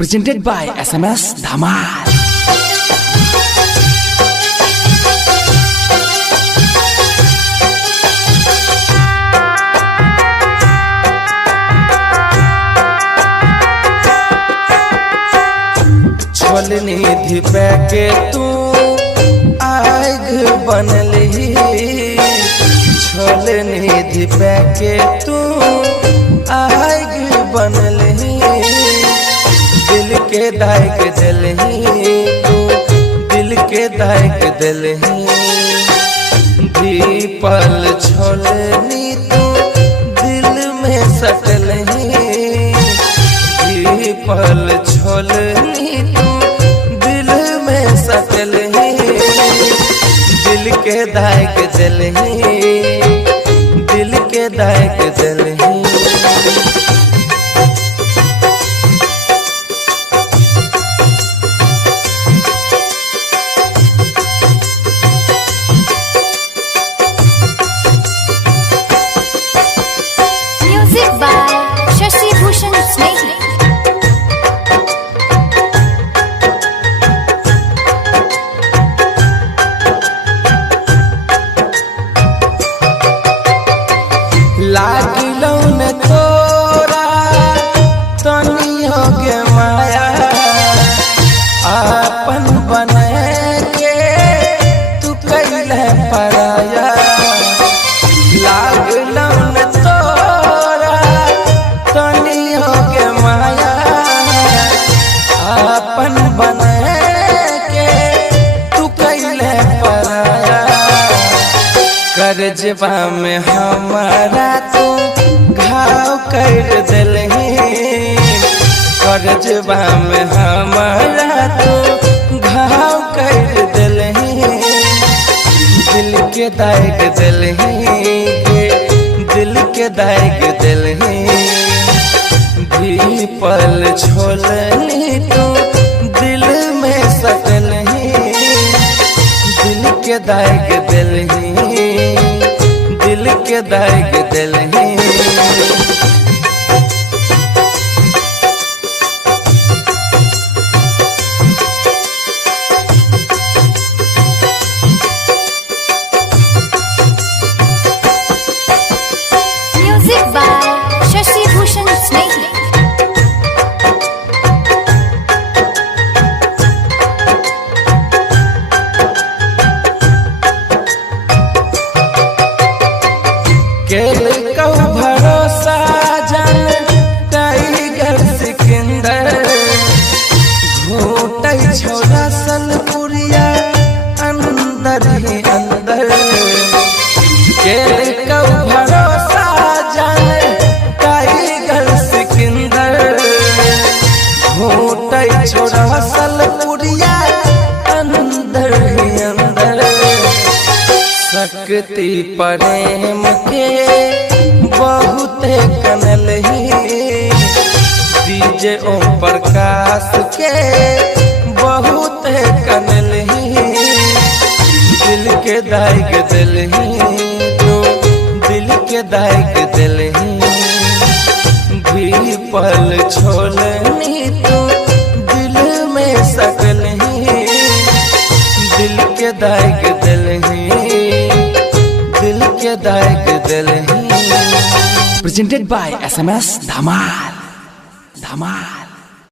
Presented by SMS Dhamal. छोल निधि के तू आग बनली, छोल निधि के तू आग बनली, दिल के दाग दिलही तू, दिल के दाग दिलही, दीपल छोलनी तू दिल में सटलही, दीपल छोलनी तू दिल में सटलही, दिल के दाग दिलही, दिल के दाग दिलही। Music by Shashi Bhushan Snehhi. लागलो न तोरा तनियो के माया, आपन बने के तू कैले पराया, लागलो न तोरा तनियो के माया, आपन बने के तू कैले पराया, करजबा में हमारा तू घाव कर दिलही, करजबा में हमारा तू घाव कर दिलही, दिल के दाग दिलही, दिल के दाग दिलही, दीपल छोलनी तू दिल में सटलही, दिल के दाग दिलही, दिल के दाग दिलही। Music by Shashi Bhushan Snehhi. केल कौ भरोसा जन टाइगर सिकंदर, घोटै छोड़ा सलपुरिया अंदर ही अंदर, केल कौ भरोसा जन टाइगर सिकंदर, घोटै छोड़ा सलपुरिया अंदर ही अंदर, शक्ति प्रेम के बहुत कनलही, डीजे ओम प्रकाश के बहुत कनलही, दिल के दाग दिलही तो दिल के दाग दिलही, दीपल छोलनी तो दिल में सटलही, दिल के दाग दिलही, दिल के दाग दिलही। Presented by SMS Dhamal. Dhamal.